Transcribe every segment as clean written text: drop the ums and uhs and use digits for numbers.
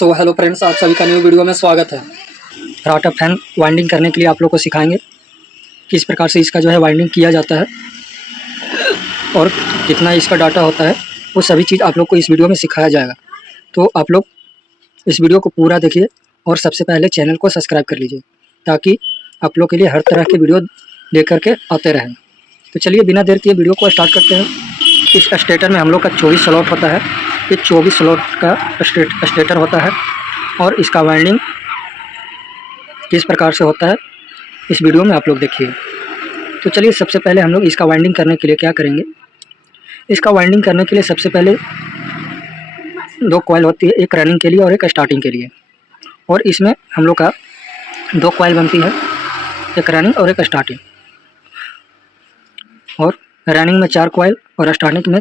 So hello friends, आप सभी का न्यू वीडियो में स्वागत है। राटा फैन वाइंडिंग करने के लिए आप लोग को सिखाएंगे किस प्रकार से इसका जो है वाइंडिंग किया जाता है और कितना इसका डाटा होता है, वो सभी चीज़ आप लोग को इस वीडियो में सिखाया जाएगा। तो आप लोग इस वीडियो को पूरा देखिए और सबसे पहले चैनल को सब्सक्राइब कर लीजिए ताकि आप लोग के लिए हर तरह के वीडियो लेकर के आते रहें। तो चलिए बिना देर किए वीडियो को स्टार्ट करते हैं। इस स्टेटर में हम लोग का 24 स्लॉट होता है। ये 24 स्लॉट का स्टेटर होता है और इसका वाइंडिंग किस प्रकार से होता है इस वीडियो में आप लोग देखिए। तो चलिए सबसे पहले हम लोग इसका वाइंडिंग करने के लिए क्या करेंगे। इसका वाइंडिंग करने के लिए सबसे पहले दो कॉइल होती है, एक रनिंग के लिए और एक स्टार्टिंग के लिए। और इसमें हम लोग का दो कॉइल बनती है, एक रनिंग और एक स्टार्टिंग। और रनिंग में 4 कॉइल और स्टार्टिंग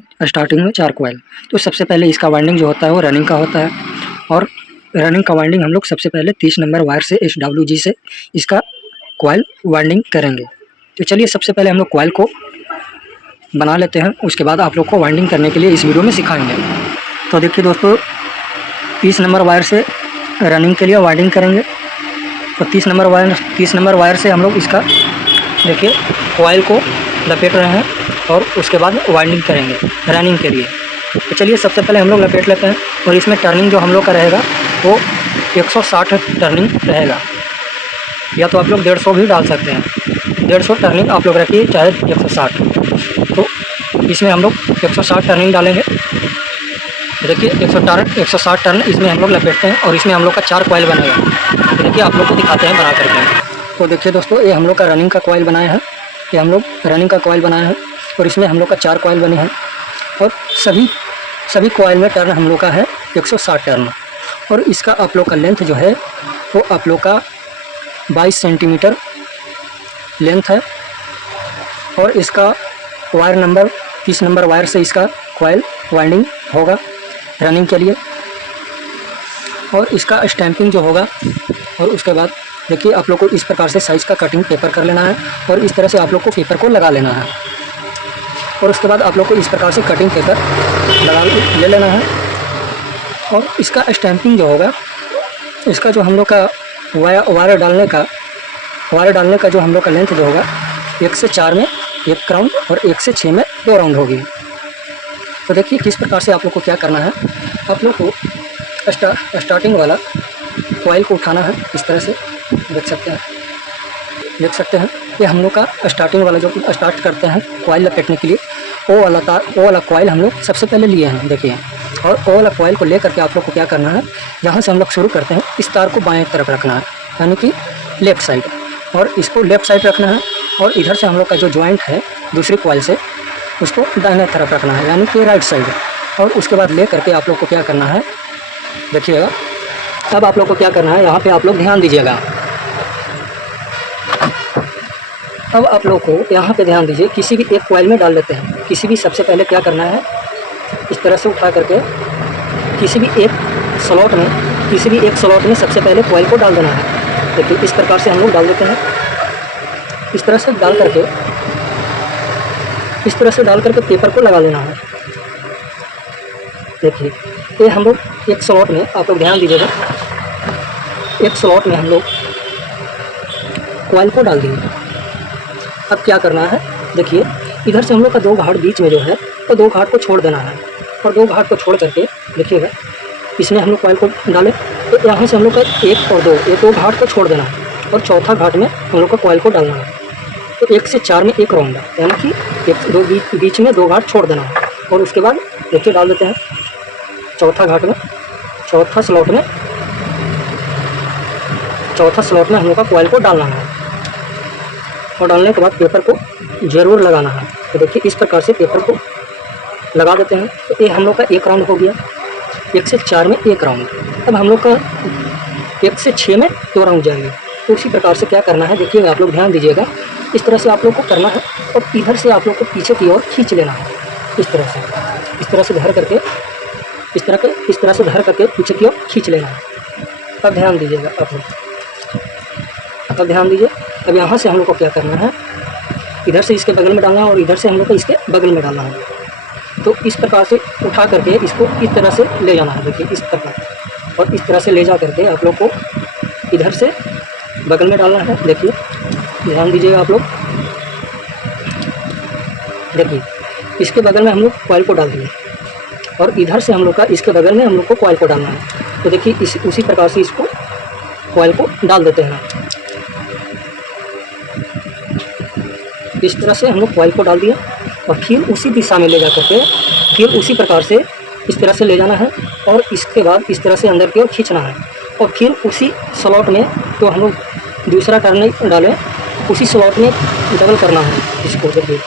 में 4 कॉइल। तो सबसे पहले इसका वाइंडिंग जो होता है वो रनिंग का होता है। और रनिंग का वाइंडिंग हम लोग सबसे पहले 30 नंबर वायर से SWG से इसका कॉइल वाइंडिंग करेंगे। तो चलिए सबसे पहले हम लोग कॉइल को बना लेते हैं, उसके बाद आप लोग को वाइंडिंग करने के लिए इस वीडियो में सिखाएंगे। तो देखिए दोस्तों, 30 नंबर वायर से रनिंग के लिए वाइंडिंग करेंगे। तो 30 नंबर वायर से हम लोग इसका देखिए कॉइल को लपेट रहे हैं और उसके बाद वाइंडिंग करेंगे रनिंग के लिए। तो चलिए सबसे पहले हम लोग लपेट लेते हैं। और इसमें टर्निंग जो हम लोग का रहेगा वो 160 टर्निंग रहेगा, या तो आप लोग 150 भी डाल सकते हैं। 150 टर्निंग आप लोग रखिए, चाहे 160। तो इसमें हम लोग 160 टर्निंग डालेंगे। देखिए 160 टर्न इसमें हम लोग लपेटते हैं और इसमें हम लोग का 4 कॉइल बनेगा। तो देखिए आप लोग को दिखाते हैं बना करके। तो देखिए दोस्तों, ये हम लोग का रनिंग का कॉइल बनाया है। ये हम लोग रनिंग का कॉइल बनाया है और इसमें हम लोग का 4 कॉइल बने हैं। और सभी कॉइल में टर्न हम लोग का है 160 टर्न। और इसका आप लोग का लेंथ जो है वो आप लोग का 22 सेंटीमीटर लेंथ है। और इसका वायर नंबर 30 नंबर वायर से इसका कॉइल वाइंडिंग होगा रनिंग के लिए। और इसका स्टैंपिंग जो होगा, और उसके बाद देखिए आप लोग को इस प्रकार से साइज़ का कटिंग पेपर कर लेना है और इस तरह से आप लोग को पेपर को लगा लेना है। और उसके बाद आप लोग को इस प्रकार से कटिंग पेपर ले लेना है। और इसका स्टैंपिंग जो होगा, इसका जो हम लोग का वायर डालने का जो हम लोग का लेंथ जो होगा 1 से 4 में 1 राउंड और 1 से 6 में 2 राउंड होगी। तो देखिए किस प्रकार से आप लोग को क्या करना है। आप लोग को स्टार्टिंग वाला कॉइल को उठाना है, इस तरह से देख सकते हैं। ये हम लोग का स्टार्टिंग वाला जो स्टार्ट करते हैं कॉइल लपेटने के लिए, वो वाला कॉइल हम लोग सबसे पहले लिए हैं देखिए। और वो वाला कॉइल को ले करके आप लोग को क्या करना है, जहाँ से हम लोग शुरू करते हैं इस तार को बाएं तरफ रखना है, यानी कि लेफ़्ट साइड। और इसको लेफ़्ट साइड रखना है। और इधर से हम लोग का जो जॉइंट है दूसरी कॉइल से, उसको दाहिने तरफ रखना है, यानी कि राइट साइड। और उसके बाद ले करके आप लोग को क्या करना है देखिएगा। अब आप लोग को क्या करना है, यहाँ पे आप लोग ध्यान दीजिएगा। अब आप लोग को यहाँ पे ध्यान दीजिए, किसी भी एक कॉइल में डाल लेते हैं। किसी भी सबसे पहले क्या करना है, इस तरह से उठा करके किसी भी एक स्लॉट में सबसे पहले कॉइल को डाल देना है। देखिए इस प्रकार से हम लोग डाल देते हैं। इस तरह से डाल करके पेपर को लगा लेना है। देखिए ये हम लोग एक स्लॉट में, आप लोग ध्यान दीजिएगा, एक स्लॉट में हम लोग कॉइल को डाल देंगे। अब क्या करना है, देखिए इधर से हम लोग का 2 घाट बीच में जो है तो 2 घाट को छोड़ देना है। और 2 घाट को छोड़ करके देखिएगा, इसमें हम लोग कॉइल को डालें तो यहाँ से हम लोग का 1 और 2 ये 2 घाट को छोड़ देना है। और चौथा घाट में हम लोग का कॉइल को डालना है। तो 1 से 4 में 1 राउंड है, यानी कि 1-2 बीच में 2 घाट छोड़ देना है। और उसके बाद देखिए डाल देते हैं चौथा स्लॉट में हम लोग का कॉइल को डालना है। और डालने के बाद पेपर को ज़रूर लगाना है। तो देखिए इस प्रकार से पेपर को लगा देते हैं। तो ये हम लोग का 1 राउंड हो गया। 1 से 4 में 1 राउंड। अब हम लोग का 1 से 6 में 2 राउंड जाएंगे। तो उसी प्रकार से क्या करना है, देखिए आप लोग ध्यान दीजिएगा। इस तरह से आप लोग को करना है और इधर से आप लोग को पीछे की ओर खींच लेना है। इस तरह से धर करके पीछे की ओर खींच लेना है। अब ध्यान दीजिएगा आप लोग, अब यहाँ से हम लोग को क्या करना है, इधर से इसके बगल में डालना है और इधर से हम लोग को इसके बगल में डालना है। तो इस प्रकार से उठा करके इसको इस तरह से ले जाना है। देखिए इस प्रकार और इस तरह से ले जा करके आप लोग को इधर से बगल में डालना है। देखिए, ध्यान दीजिएगा आप लोग, देखिए इसके बगल में हम लोग कॉइल को डाल दिए और इधर से हम लोग का इसके बगल में हम लोग को कॉइल को डालना है। तो देखिए उसी प्रकार से इसको कॉइल को डाल देते हैं। इस तरह से हम लोग कॉइल को डाल दिया और फिर उसी दिशा में ले जा करके फिर उसी प्रकार से इस तरह से ले जाना है और इसके बाद इस तरह से अंदर की ओर खींचना है और फिर उसी स्लॉट में, तो हम लोग दूसरा टर्न नहीं डालें, उसी स्लॉट में डबल करना है इसको। देखिए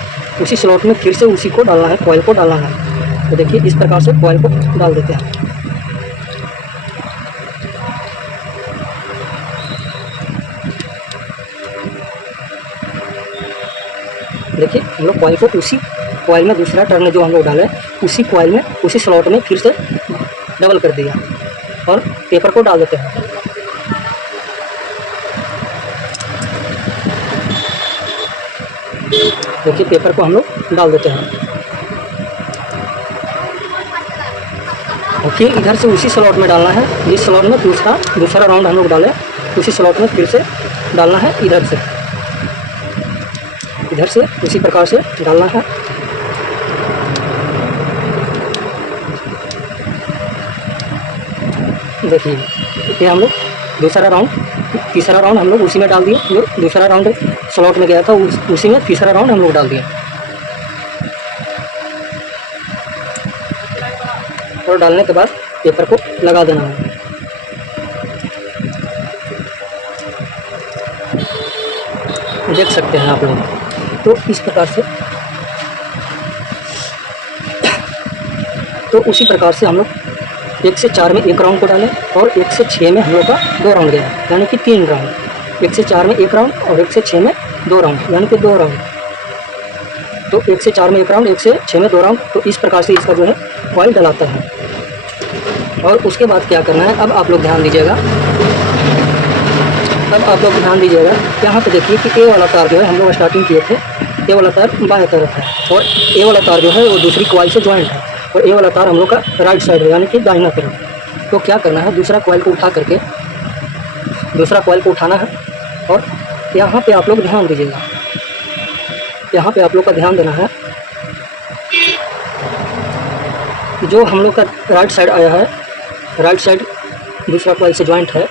उसी स्लॉट में फिर से उसी को डालना है, कॉइल को डालना है। तो देखिए इस प्रकार से कॉइल को डाल देते हैं। देखिए हम लोग कॉइल को उसी कॉइल में दूसरा टर्न जो हम लोग डाले उसी कॉइल में उसी स्लॉट में फिर से डबल कर दिया और पेपर को डाल देते हैं। देखिए पेपर को हम लोग डाल देते हैं और फिर इधर से उसी स्लॉट में डालना है, जिस स्लॉट में दूसरा राउंड हम लोग डाले उसी स्लॉट में फिर से डालना है। इधर से उसी प्रकार से डालना है। देखिए ये हम लोग तीसरा राउंड हम लोग उसी में डाल दिए, जो दूसरा राउंड स्लॉट में गया था उसी में तीसरा राउंड हम लोग डाल दिए और डालने के बाद पेपर को लगा देना है। देख सकते हैं आप लोग। तो इस प्रकार से, तो उसी प्रकार से हम लोग 1 से 4 में 1 राउंड को डालें और 1 से 6 में हम लोग का 2 राउंड गया, यानी कि 3 राउंड। 1 से 4 में 1 राउंड और 1 से 6 में 2 राउंड, यानी कि 2 राउंड। तो 1 से 4 में 1 राउंड, 1 से 6 में 2 राउंड। तो इस प्रकार से इसका जो है कॉइल डलाता है। और उसके बाद क्या करना है, अब आप लोग ध्यान दीजिएगा। यहाँ पे देखिए कि ए वाला तार जो है हम लोग स्टार्टिंग किए थे, ए वाला तार बाएं तरफ है और ए वाला तार जो है वो दूसरी कॉइल से ज्वाइंट है और ए वाला तार हम लोग का राइट साइड है, यानी कि दाहिना तरफ। तो क्या करना है, दूसरा कॉइल को उठाना है और यहाँ पे आप लोग ध्यान दीजिएगा। यहाँ पे आप लोग का ध्यान देना है, जो हम लोग का राइट साइड आया है, राइट साइड दूसरा कॉइल से ज्वाइंट है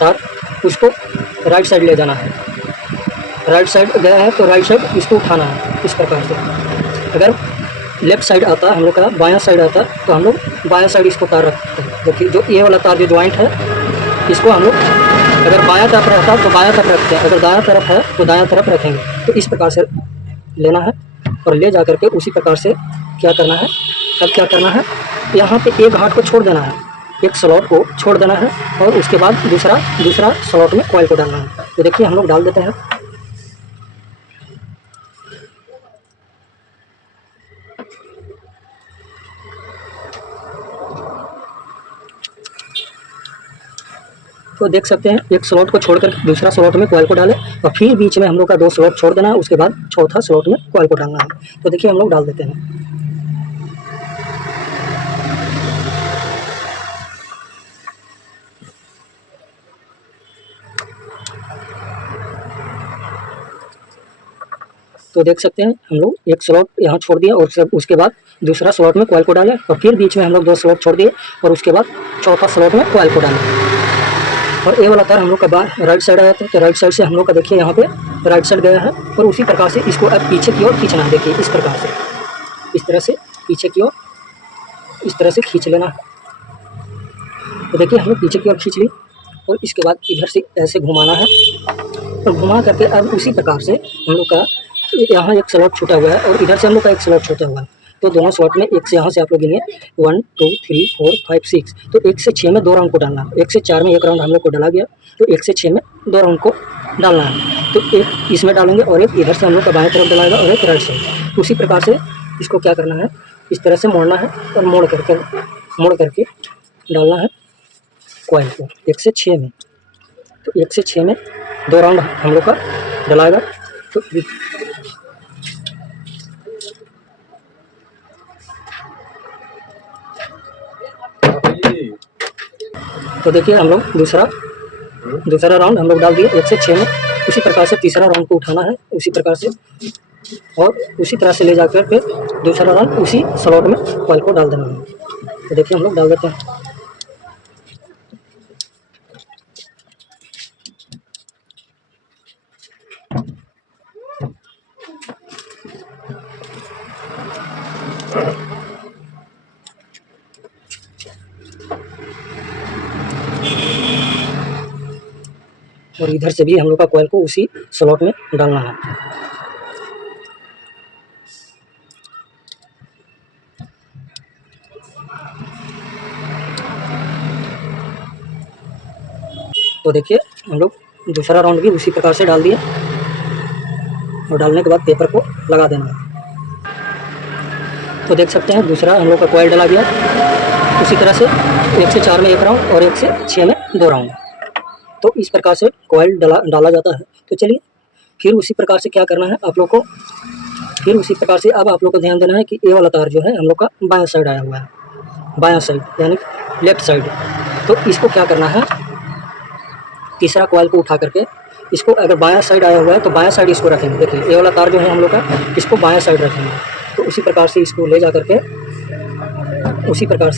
तार, उसको राइट साइड ले जाना है। राइट साइड गया है तो राइट साइड इसको उठाना है इस प्रकार से। अगर लेफ्ट साइड आता है हम लोग का, बायां साइड आता है, तो हम लोग बायां साइड इसको तार रखते हैं। देखिए जो ये वाला तार जो ज्वाइंट है इसको हम लोग अगर बायां तरफ रहता है तो बायां तरफ रखते हैं, अगर दायां तरफ है तो दायां तरफ रखेंगे। तो इस प्रकार से लेना है और ले जा करके उसी प्रकार से क्या करना है, अब क्या करना है, यहाँ पे एक घाट को छोड़ देना है, एक स्लॉट को छोड़ देना है और उसके बाद दूसरा स्लॉट में कॉइल को डालना है। तो देखिए हम लोग डाल देते हैं। तो देख सकते हैं एक स्लॉट को छोड़कर दूसरा स्लॉट में कॉइल को डालें और फिर बीच में हम लोग का 2 स्लॉट छोड़ देना है, उसके बाद चौथा स्लॉट में कॉइल को डालना है। तो देखिए हम लोग डाल देते हैं। तो देख सकते हैं हम लोग एक स्लॉट यहाँ छोड़ दिया और उसके बाद दूसरा स्लॉट में कॉइल को डालें और फिर बीच में हम लोग 2 स्लॉट छोड़ दिए और उसके बाद चौथा स्लॉट में कॉइल को डालें। और ए वाला तार हम लोग का राइट साइड आया था, तो राइट साइड से हम लोग का देखिए यहाँ पे राइट साइड गया है और उसी प्रकार से इसको अब पीछे की ओर खींचना है। देखिए इस प्रकार से, इस तरह से पीछे की ओर इस तरह से खींच लेना है। तो देखिए हम लोग पीछे की ओर खींच ली और इसके बाद इधर से ऐसे घुमाना है और घुमा करके अब उसी प्रकार से हम लोग का यहाँ एक स्लॉट छूटा हुआ है और इधर से हम लोग का एक स्लॉट छूटा हुआ है। तो दोनों स्लॉट में एक से यहाँ से आप लोग गिनिए 1 2 3 4 5 6। तो 1 से 6 में 2 राउंड को डालना है। 1 से 4 में 1 राउंड हम लोग को डाला गया, तो 1 से 6 में 2 राउंड को डालना है। तो एक इसमें डालेंगे और एक इधर से हम लोग का बाएं तरफ डलाएगा और एक राइट साइड। उसी प्रकार से इसको क्या करना है, इस तरह से मोड़ना है और मोड़ करके डालना है कॉइल को 1 से 6 में। तो 1 से 6 में 2 राउंड हम लोग का डलाएगा। तो तो देखिए हम लोग दूसरा राउंड हम लोग डाल दिए 1 से 6 में। उसी प्रकार से तीसरा राउंड को उठाना है उसी प्रकार से, और उसी तरह से ले जाकर के दूसरा राउंड उसी स्लॉट में कॉइल को डाल देना है। तो देखिए हम लोग डाल देते हैं। और इधर से भी हम लोग का कॉइल को उसी स्लॉट में डालना है। तो देखिए हम लोग दूसरा राउंड भी उसी प्रकार से डाल दिए, और डालने के बाद पेपर को लगा देना है। तो देख सकते हैं दूसरा हम लोग का कॉइल डाला गया। उसी तरह से 1 से 4 में 1 राउंड और 1 से 6 में 2 राउंड। तो इस प्रकार से कॉइल डाला जाता है। तो चलिए फिर उसी प्रकार से क्या करना है आप लोग को, फिर उसी प्रकार से अब आप लोग को ध्यान देना है कि ये वाला तार जो है हम लोग का बायां साइड आया हुआ है, बायां साइड यानी लेफ्ट साइड। तो इसको क्या करना है, तीसरा कॉइल को उठा करके इसको, अगर बायां साइड आया हुआ है तो बायां साइड इसको रखेंगे। देखिए ये वाला तार जो है हम लोग का, इसको बायां साइड रखेंगे। तो उसी प्रकार से इसको ले जा करके उसी प्रकार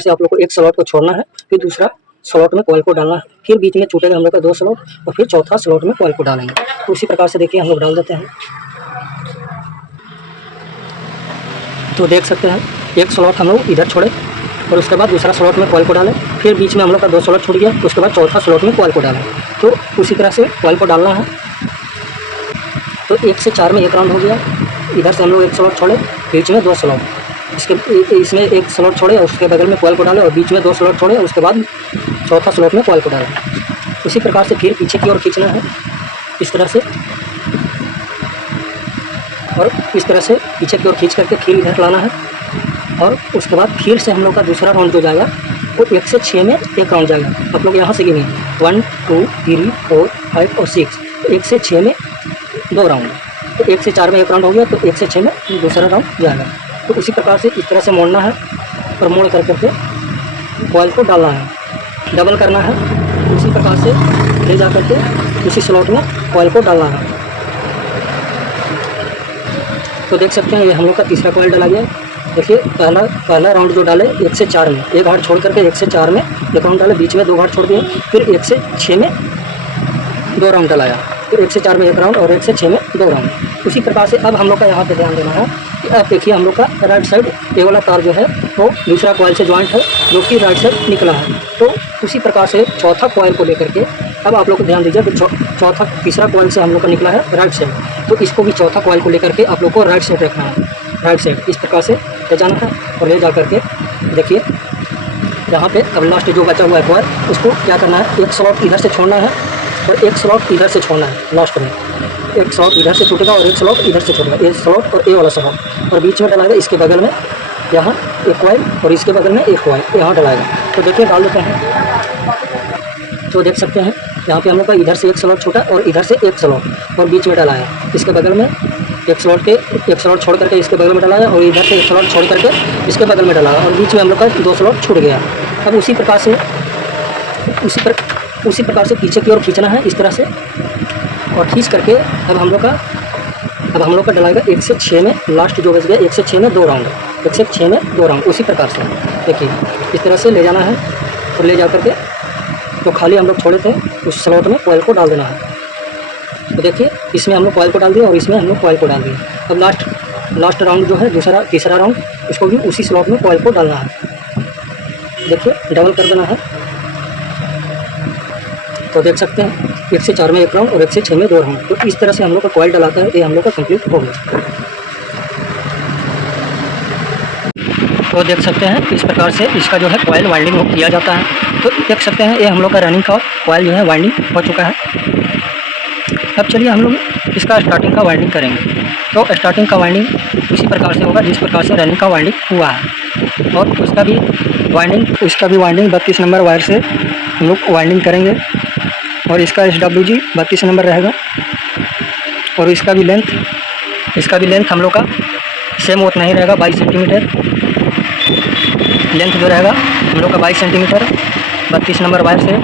से आप लोग को एक स्लॉट को छोड़ना है, फिर दूसरा स्लॉट में कॉइल को डालना है, फिर बीच में छूटेगा हम लोग का 2 स्लॉट, और फिर चौथा स्लॉट में कॉइल को डालेंगे। तो उसी प्रकार से देखिए हम लोग डाल देते हैं। तो देख सकते हैं एक स्लॉट हम लोग इधर छोड़े, और उसके बाद दूसरा स्लॉट में कॉइल को डालें, फिर बीच में हम लोग का 2 स्लॉट छूट गया, उसके बाद चौथा स्लॉट में कॉइल को डालें। तो उसी तरह से कॉइल को डालना है। तो 1 से 4 में 1 राउंड हो गया। इधर से हम लोग 1 स्लॉट छोड़े, बीच में 2 स्लॉट, इसमें 1 स्लॉट छोड़े और उसके बगल में कॉइल को डालें, और बीच में 2 स्लॉट छोड़े और उसके बाद चौथा स्लॉट में कॉइल को डालें। उसी प्रकार से फिर पीछे की ओर खींचना है इस तरह से, और इस तरह से पीछे की ओर खींच करके फिर इधर लाना है। और उसके बाद फिर से हम लोग का दूसरा राउंड जो जाएगा वो 1 से 6 में 1 राउंड जाएगा। आप लोग यहाँ से गिनिए 1 2 3 4 5 और 6। 1 से 6 में 2 राउंड। तो 1 से 4 में 1 राउंड हो गया, तो 1 से 6 में दूसरा राउंड जाएगा। तो उसी प्रकार से इस तरह से मोड़ना है, और मोड़ कर करके कॉइल को डालना है, डबल करना है। उसी प्रकार से ले जा करके उसी स्लॉट में कॉइल को डालना है। तो देख सकते हैं ये हम लोग का तीसरा कॉइल डाला गया। देखिए पहला राउंड जो डाले 1 से 4 में 1 घाट छोड़ करके 1 से 4 में 1 राउंड डाले, बीच में 2 घाट छोड़ दिए, फिर 1 से 6 में 2 राउंड डलाया। फिर 1 से 4 में 1 राउंड और 1 से 6 में 2 राउंड। उसी प्रकार से अब हम लोग का यहाँ पे ध्यान देना है कि अब देखिए हम लोग का राइट साइड ये वाला तार जो है वो दूसरा कॉइल से ज्वाइंट है, जो कि राइट साइड निकला है। तो उसी प्रकार से चौथा कॉइल को लेकर के अब आप लोग को ध्यान दीजिए कि तीसरा कॉइल से हम लोग का निकला है राइट साइड, तो इसको भी चौथा कॉइल को लेकर के आप लोग को राइट साइड रखना है। राइट साइड इस प्रकार से ले जाना है, और ले जा करके देखिए यहाँ पे अब लास्ट जो बचा हुआ है कॉइल, उसको क्या करना है, 1 स्लॉट इधर से छोड़ना है और 1 स्लॉट इधर से छोड़ना है। लास्ट में 1 स्लॉट इधर से छूटेगा और 1 स्लॉट इधर से छूटेगा, 1 स्लॉट और ए वाला स्लॉट, और बीच में डलाएगा इसके बगल में यहाँ 1 कॉइल, और इसके बगल में 1 कॉइल यहाँ डलाएगा। तो देखिए डाल देते हैं। तो देख सकते हैं यहाँ पे हम लोग का इधर से 1 स्लॉट छूटा और इधर से 1 स्लॉट, और बीच में डलाया इसके बगल में 1 स्लॉट छोड़ करके इसके बगल में डलाया, और इधर से 1 स्लॉट छोड़ करके इसके बगल में डलाया, और बीच में हम लोग का 2 स्लॉट छूट गया। अब उसी प्रकार से पीछे की ओर खींचना है इस तरह से, और खींच करके अब हम लोग का डलाएगा 1 से 6 में, लास्ट जो बच गया 1 से 6 में 2 राउंड, 1 से 6 में 2 राउंड। उसी प्रकार से देखिए इस तरह से ले जाना है, और ले जा करके जो खाली हम लोग छोड़े थे उस स्लॉट में कॉइल को डाल देना है। तो देखिए इसमें हम लोग कॉइल को डाल दिया और इसमें हम लोग कॉइल को डाल दिए। अब लास्ट राउंड जो है तीसरा राउंड, इसको भी उसी स्लॉट में कॉइल को डालना है। देखिए डबल कर देना है। तो देख सकते हैं 1 से 4 में 1 राउंड और 1 से 6 में 2 राउंड। तो इस तरह से हम लोग का कॉइल डलाता है, ये हम लोग का कंप्लीट हो गया। तो देख सकते हैं इस प्रकार से इसका जो है कॉइल वाइंडिंग किया जाता है। तो देख सकते हैं ये हम लोग का रनिंग का कॉइल जो है वाइंडिंग हो चुका है। अब चलिए हम लोग इसका स्टार्टिंग का वाइंडिंग करेंगे। तो स्टार्टिंग का वाइंडिंग इसी प्रकार से होगा जिस प्रकार से रनिंग का वाइंडिंग हुआ है, और उसका भी वाइंडिंग 32 नंबर वायर से हम लोग वाइंडिंग करेंगे, और इसका SWG 32 नंबर रहेगा, और इसका भी लेंथ हम लोग का सेम उतना ही रहेगा 22 सेंटीमीटर। लेंथ जो रहेगा हम लोग का 22 सेंटीमीटर। 32 नंबर वायर से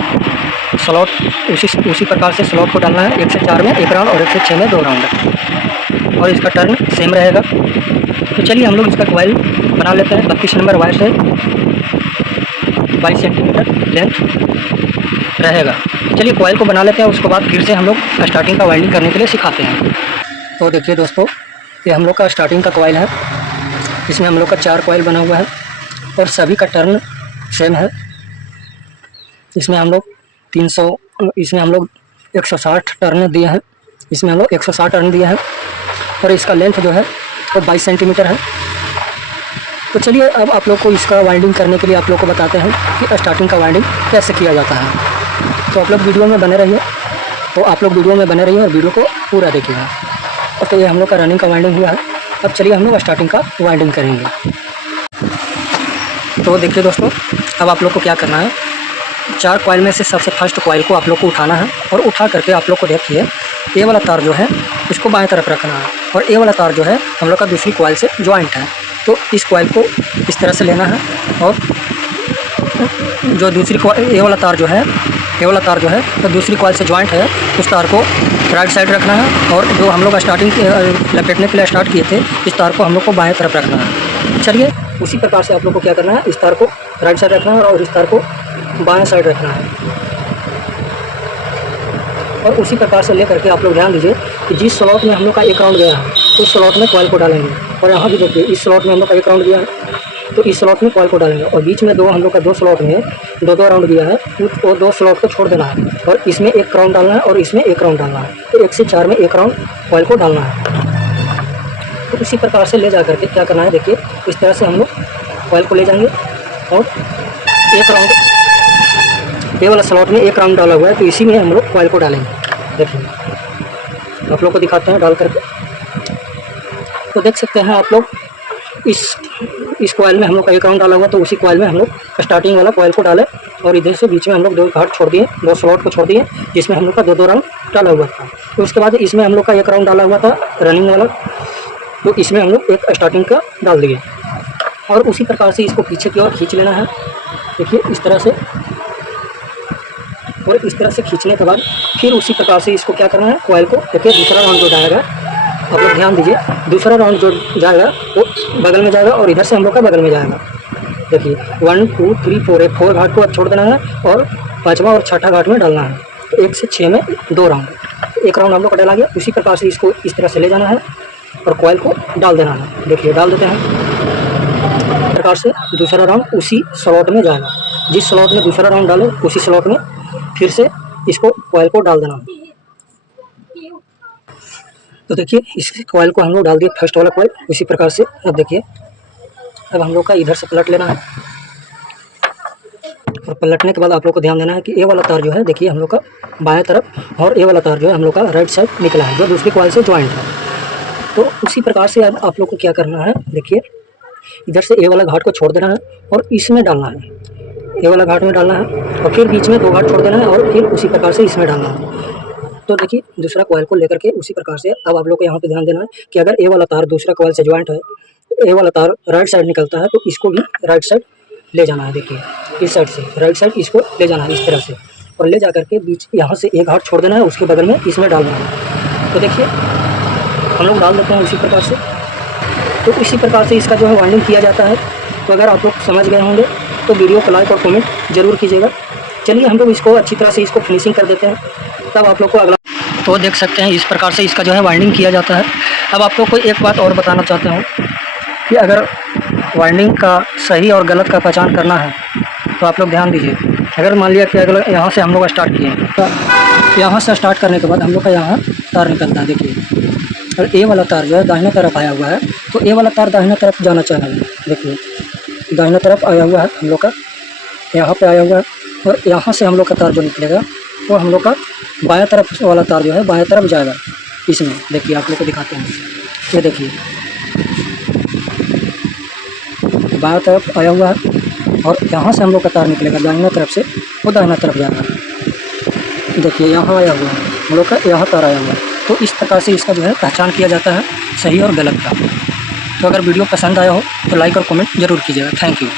स्लॉट उसी प्रकार से स्लॉट को डालना है। 1 से 4 में 1 राउंड और 1 से 6 में 2 राउंड, और इसका टर्न सेम रहेगा। तो चलिए हम लोग इसका कॉइल बना लेते हैं। 32 नंबर वायर से 22 सेंटीमीटर लेंथ रहेगा। चलिए कॉइल को बना लेते हैं, उसके बाद फिर से हम लोग स्टार्टिंग का वाइंडिंग करने के लिए सिखाते हैं। तो देखिए दोस्तों, ये हम लोग का स्टार्टिंग का कॉइल है। इसमें हम लोग का 4 कॉइल बना हुआ है और सभी का टर्न सेम है। इसमें हम लोग 160 टर्न दिए हैं। इसमें हम लोग 160 टर्न दिए हैं और इसका लेंथ जो है वो 22 सेंटीमीटर है। तो चलिए अब आप लोग को इसका वाइंडिंग करने के लिए आप लोग को बताते हैं कि स्टार्टिंग का वाइंडिंग कैसे किया जाता है। तो आप लोग वीडियो में बने रहिए और वीडियो को पूरा देखिएगा। तो ये हम लोग का रनिंग का वाइंडिंग हुआ है। अब चलिए हम लोग स्टार्टिंग का वाइंडिंग करेंगे। तो देखिए दोस्तों, अब आप लोग को क्या करना है, 4 कॉइल में से सबसे फर्स्ट कॉइल को आप लोग को उठाना है और उठा करके आप लोग को देखिए ये वाला तार जो है इसको बाएं तरफ रखना है और ये वाला तार जो है हम लोग का दूसरी कॉइल से ज्वाइंट है। तो इस कॉइल को इस तरह से लेना है और जो दूसरी ये वाला तार जो है तो दूसरी कॉइल से ज्वाइंट है, उस तार को राइट साइड रखना है और जो हम लोग स्टार्टिंग लपेटने के लिए स्टार्ट किए थे इस तार को हम लोग को बाएं तरफ रखना है। चलिए उसी प्रकार से आप लोग को क्या करना है, इस तार को राइट साइड रखना है और इस तार को बाएं साइड रखना है। और उसी प्रकार से लेकर के आप लोग ध्यान दीजिए कि जिस स्लॉट में हम लोग का 1 राउंड गया है उस स्लॉट में कॉइल को डालेंगे। और यहाँ भी देखिए इस स्लॉट में हम लोग का 1 राउंड गया है तो इस स्लॉट में कॉइल को डालेंगे और बीच में हम लोग का 2 स्लॉट में 2 राउंड गया है, वो 2 स्लॉट को छोड़ देना है और इसमें 1 राउंड डालना है और इसमें 1 राउंड डालना है। तो 1 से 4 में 1 राउंड कॉइल को डालना है। तो इसी प्रकार से ले जा करके क्या करना है, देखिए इस तरह से हम लोग कॉइल को ले जाएंगे और 1 राउंड ये वाला स्लॉट में 1 राउंड डाला हुआ है तो इसी में हम लोग कॉइल को डालेंगे। देखिए आप लोग को दिखाते हैं डाल करके। तो देख सकते हैं आप लोग इस कॉइल में हम लोग का 1 राउंड डाला हुआ तो उसी कॉइल में हम लोग स्टार्टिंग वाला कॉइल को डाले और इधर से बीच में हम लोग 2 घाट छोड़ दिए, 2 स्लॉट को छोड़ दिए जिसमें हम लोग का 2 राउंड डाला हुआ था। तो उसके बाद इसमें हम लोग का 1 राउंड डाला हुआ था रनिंग वाला, तो इसमें हम लोग एक स्टार्टिंग का डाल दिए और उसी प्रकार से इसको पीछे की ओर खींच लेना है। देखिए इस तरह से, और इस तरह से खींचने के बाद फिर उसी प्रकार से इसको क्या करना है, कॉइल को देखिए दूसरा राउंड जो जाएगा आप लोग ध्यान दीजिए, दूसरा राउंड जो जाएगा वो बगल में जाएगा और इधर से हम लोग का बगल में जाएगा। देखिए 1 2 3 4 घाट को अब छोड़ देना है और 5वां और 6ठा घाट में डालना है। तो 1 से 6 में 2 राउंड, 1 राउंड हम लोग का डाला गया। उसी प्रकार से इसको इस तरह से ले जाना है और कॉइल को डाल देना है। देखिए डाल देते हैं, इस प्रकार से दूसरा राउंड उसी स्लॉट में जाएगा। जिस स्लॉट में दूसरा राउंड डाले उसी स्लॉट में फिर से इसको कॉइल को डाल देना है। तो देखिए इस कॉइल को हम लोग डाल दिए, फर्स्ट वाला कॉइल उसी प्रकार से। अब देखिए अब हम लोग का इधर से पलट लेना है और पलटने के बाद आप लोग को ध्यान देना है कि ये वाला तार जो है देखिए हम लोग का बाएं तरफ और ये वाला तार जो है हम लोग का राइट साइड निकला है जो दूसरी कॉइल से ज्वाइंट है। तो उसी प्रकार से अब आप लोग को क्या करना है, देखिए इधर से ये वाला घाट को छोड़ देना है और इसमें डालना है, ये वाला घाट में डालना है और फिर बीच में 2 घाट छोड़ देना है और फिर उसी प्रकार से इसमें डालना है। तो देखिए दूसरा कॉइल को लेकर के उसी प्रकार से अब आप लोग को यहाँ पे ध्यान देना है कि अगर ये वाला तार दूसरा कॉइल से ज्वाइंट है, ये वाला तार राइट साइड निकलता है तो इसको भी राइट साइड ले जाना है। देखिए इस साइड से राइट साइड इसको ले जाना है इस तरह से और ले जा करके बीच यहाँ से 1 घाट छोड़ देना है, उसके बगल में इसमें डालना है। तो देखिए हम लोग डाल देते हैं उसी प्रकार से। तो इसी प्रकार से इसका जो है वाइंडिंग किया जाता है। तो अगर आप लोग समझ गए होंगे तो वीडियो को लाइक और कमेंट जरूर कीजिएगा। चलिए हम लोग इसको अच्छी तरह से इसको फिनिशिंग कर देते हैं, तब आप लोग को अगला। तो देख सकते हैं इस प्रकार से इसका जो है वाइंडिंग किया जाता है। अब आप लोग को एक बात और बताना चाहता हूँ कि अगर वाइंडिंग का सही और गलत का पहचान करना है तो आप लोग ध्यान दीजिए। अगर मान लिया कि अगर यहाँ से हम लोग स्टार्ट किए तो यहाँ से स्टार्ट करने के बाद हम लोग का यहाँ तार निकलता है। देखिए और ये वाला तार जो है दाहिने तरफ आया हुआ है तो ये वाला तार दाहिने तरफ जाना चाहिए। देखिए दाहिने तरफ आया हुआ है हम लोग का, यहाँ पे आया हुआ है और यहाँ से हम लोग का तार जो निकलेगा वो हम लोग का बाएं तरफ वाला तार जो है बाएं तरफ जाएगा इसमें। देखिए आप लोग को दिखाते हैं, ये देखिए बाएं तरफ आया हुआ है और यहाँ से हम लोग का तार निकलेगा दाहिने तरफ से, वो दाहिना तरफ जाएगा। देखिए यहाँ आया हुआ है हम लोग का, यहाँ तार आया हुआ है। तो इस प्रकार से इसका जो है पहचान किया जाता है सही और गलत का। तो अगर वीडियो पसंद आया हो तो लाइक और कमेंट ज़रूर कीजिएगा। Thank you.